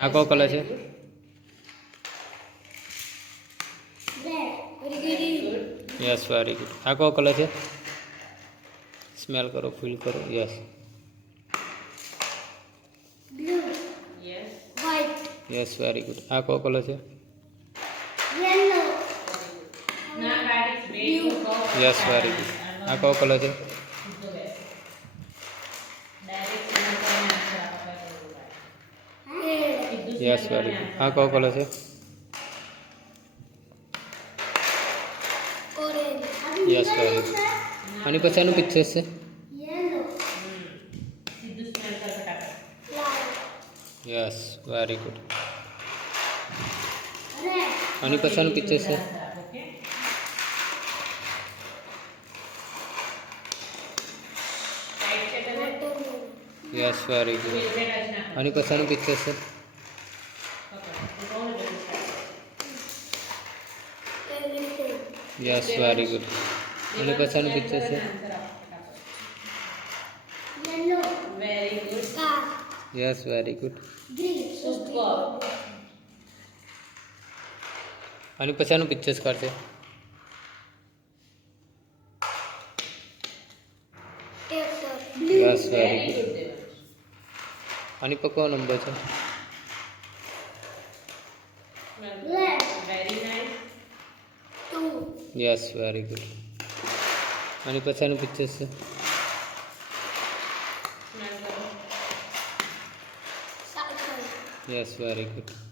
આ કયો કલર છે? Yes very good. આ કયો કલર છે? સ્મેલ કરો, ફીલ કરો. યસ. Yes very good. આ કયો કલર છે? Yes very good. આ કયો કલર છે? Yes very good. આ કયો કલર છે? Yes very good. આની પછી આનું પિક્ચર છે? Yes very good. આની પછી આનું પિક્ચર છે? Yes very good. આની પછી આનું પિક્ચર છે? Yes very good. આની પછી આનું પિક્ચર છે? Yes very good. આની પછી આનું પિક્ચર્સ કરશે? Yes very good. આની પર કયો નંબર છે? Yes very good. આની પછી આનું પિક્ચર છે? Yes very good.